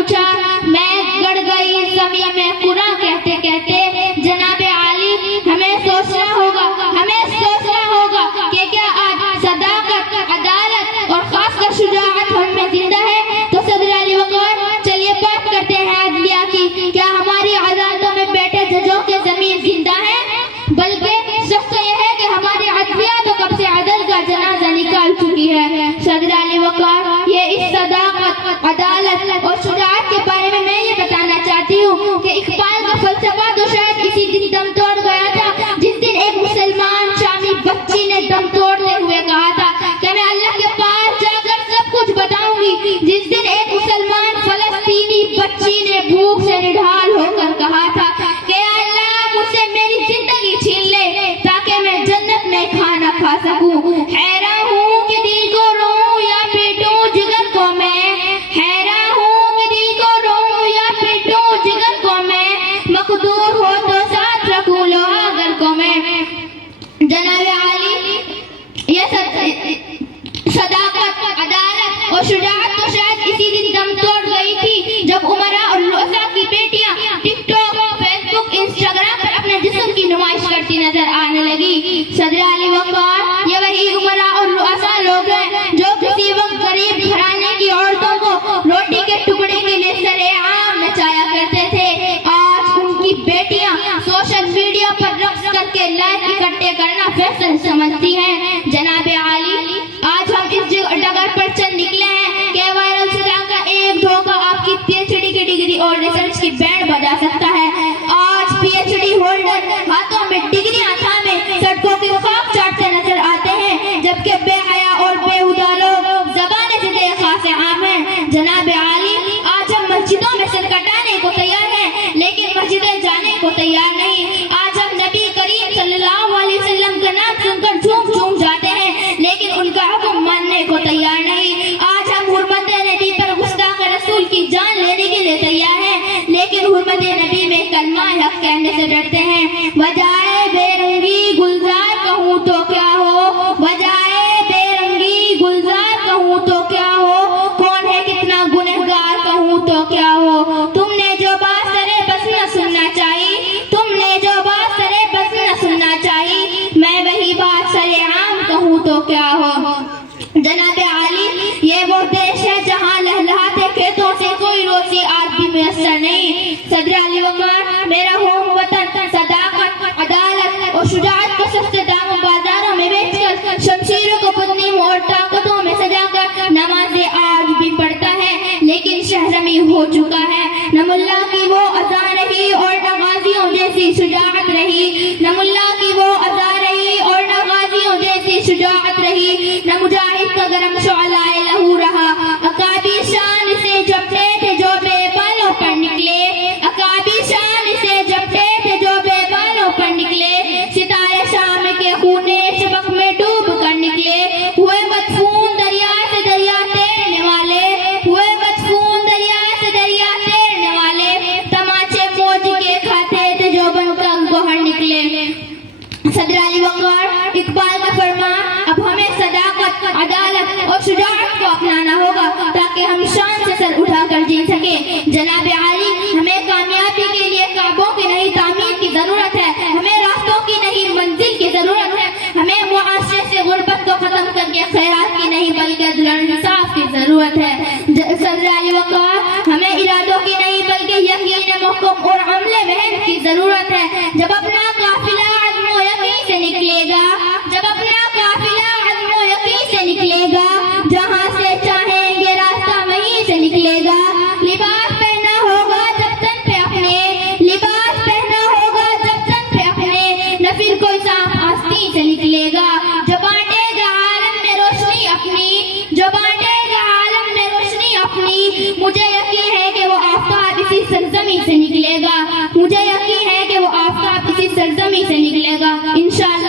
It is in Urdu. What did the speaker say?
پوچھا، میں گڑ گئی زمین میں قرآن کہتے کہتے۔ جناب عالی ہمیں سوچنا ہوگا کہ کیا آج صداقت، عدالت اور خاص کر شجاعت ہم میں زندہ ہے؟ تو صدر علی وقار چلیے بات کرتے ہیں عدلیہ کی۔ کیا ہماری عدالتوں میں بیٹھے ججوں کے زمین زندہ ہے؟ بلکہ سچ تو یہ ہے کہ ہماری عدلیہ تو کب سے عدل کا جنازہ نکال چکی ہے۔ صدر علی وقار، یہ اس صداقت، عدالت اور شجاعت کے بارے میں یہ بتانا چاہتی ہوں کہ اقبال کا فلسفہ تو شاید اسی دن دم توڑ گیا تھا جس دن ایک مسلمان شامی بچی نے دم توڑتے ہوئے کہا تھا کہ میں اللہ کے پاس جا کر سب کچھ بتاؤں گی۔ جس دن ایک مسلمان فلسطینی بچی نے بھوک سے نڈھال ہو کر کہا تھا کہ اللہ مجھ سے میری زندگی چھین لے تاکہ میں جنت میں کھانا کھا سکوں۔ حیران ہوں کہ دل کو روؤں یا پیٹوں جگر کو میں، حیران ہوں کہ دل کو روؤں یا پیٹوں جگر کو میں، مقدور ہو تو ساتھ رکھوں لو اگر کو میں۔ جناب عالی، یہ صداقت، عدالت اور شجاعت تو شاید اسی دن دم توڑ گئی تھی جب عمراء اور رؤساء کی بیٹیاں ٹک ٹاک، فیس بک، انسٹاگرام پر اپنے جسم کی نمائش کرتی نظر آنے لگی۔ صدر علی وقار، یہ وہی عمراء اور رؤساء لوگ ہیں جو کسی وقت غریب گھرانے کی عورتوں کو روٹی کے ٹکڑے کے لیے سرے عام نچایا کرتے تھے۔ آج ان کی بیٹیاں سوشل میڈیا پر رقص کر کے لائک اکٹھے کرنا فیشن سمجھتی ہیں۔ جناب عالی، آج ہم اس ڈگر پر چل نکلے ہیں کہ وائرل سلام کا ایک دھوکہ آپ کی پی ایچ ڈی کی ڈگری اور ریسرچ کی بینڈ بجا سکتا ہے۔ آج پی ایچ ڈی ہولڈر ہاتھوں میں ڈگریاں تھامے سڑکوں کی خاک چاٹتے نظر آتے ہیں جبکہ بے حیا اور بےہودہ لوگ زبان سے خاص عام ہیں۔ جناب عالی، آج ہم مسجدوں میں سر کٹانے کو تیار ہیں لیکن مسجدیں جانے کو تیار نہیں۔ آج ہم نبی کریم صلی اللہ علیہ وسلم کا نام سن کر جھوم جھوم جاتے ہیں لیکن ان کا حکم ماننے کو تیار نہیں۔ آج ہم حرمت نبی پر گستاخ رسول کی جان لینے کے لیے تیار ہیں لیکن حرمت نبی میں کلمہ حق کہنے سے ڈرتے ہیں۔ بجائے بے رنگی گلزار کہوں تو کیا ہو، بجائے بے رنگی گلزار کہوں تو کیا ہو، کون ہے کتنا گنہگار کہوں تو کیا ہو۔ تم نے جو بات سرے بس نہ سننا چاہیے، تم نے جو بات سرے بس نہ سننا چاہیے، میں وہی بات سرے عام کہوں تو کیا ہو۔ جناب عالی، یہ وہ دیش ہے جہاں لہلہاتے کھیتوں سے کوئی روزی آج بھی میسر نہیں۔ صدر علی وقار، میرا ہوم وطن صداقت، عدالت اور شجاعت کو سستے داموں بازاروں میں بیچ کر، شمشیروں کو پتنیوں اور طاقتوں میں سجا کر نمازیں آج بھی پڑھتا ہے لیکن شہرمی ہو چکا ہے۔ نہ ملا کی وہ اذان رہی اور نہ غازیوں جیسی شجاعت رہی، نہ ملا کی وہ اذان رہی اور نہ غازیوں جیسی شجاعت رہی، نہ مجاہد کا گرم شعلہ لہو رہا۔ اکابی شان سے جپٹے تھے جو بے بالوں پر نکلے، اکابی شان سے جپٹے تھے جو بے بالوں پر نکلے، ستارے شام کے خونے شفق میں ڈوب کر نکلے، ہوئے مدفون دریا سے دریا تیرنے والے، ہوئے مدفون دریا سے دریا تیرنے والے، تماچے موج کے کھاتے تھے جو بن کر گوہر نکلے۔ صدر علی وقار، اقبال کا فرمان، اب ہمیں صداقت، عدالت اور شجاعت کو اپنانا ہوگا تاکہ ہم شان سے سر اٹھا کر جی سکیں۔ جناب عالی، ہمیں کامیابی کے لیے کعبوں کی نہیں تعمیر کی ضرورت ہے، ہمیں راستوں کی نہیں منزل کی ضرورت ہے، ہمیں معاشرے سے غربت کو ختم کر کے خیرات کی نہیں بلکہ عدل و انصاف کی ضرورت ہے۔ صدر علی وقار، ہمیں ارادوں کی نہیں بلکہ یقین محکم اور عمل محنت کی ضرورت ہے۔ جب اپنا قافلہ عزم و یقین سے نکلے گا، جب اپنا قافلہ عزم و یقین سے نکلے گا، جہاں سے چاہیں گے راستہ وہیں سے نکلے گا۔ لباس پہنا ہوگا جب تن پہ اپنے، لباس پہنا ہوگا جب تن پہ اپنے، نہ پھر کوئی صاف آستین سے نکلے گا۔ جو بانٹے گا عالم میں روشنی اپنی، جو بانٹے گا عالم میں روشنی اپنی، مجھے یقین ہے کہ وہ آفتاب اسی سرزمین سے نکلے گا، مجھے یقین ہے کہ وہ آفتاب اسی سرزمین سے نکلے گا انشاءاللہ۔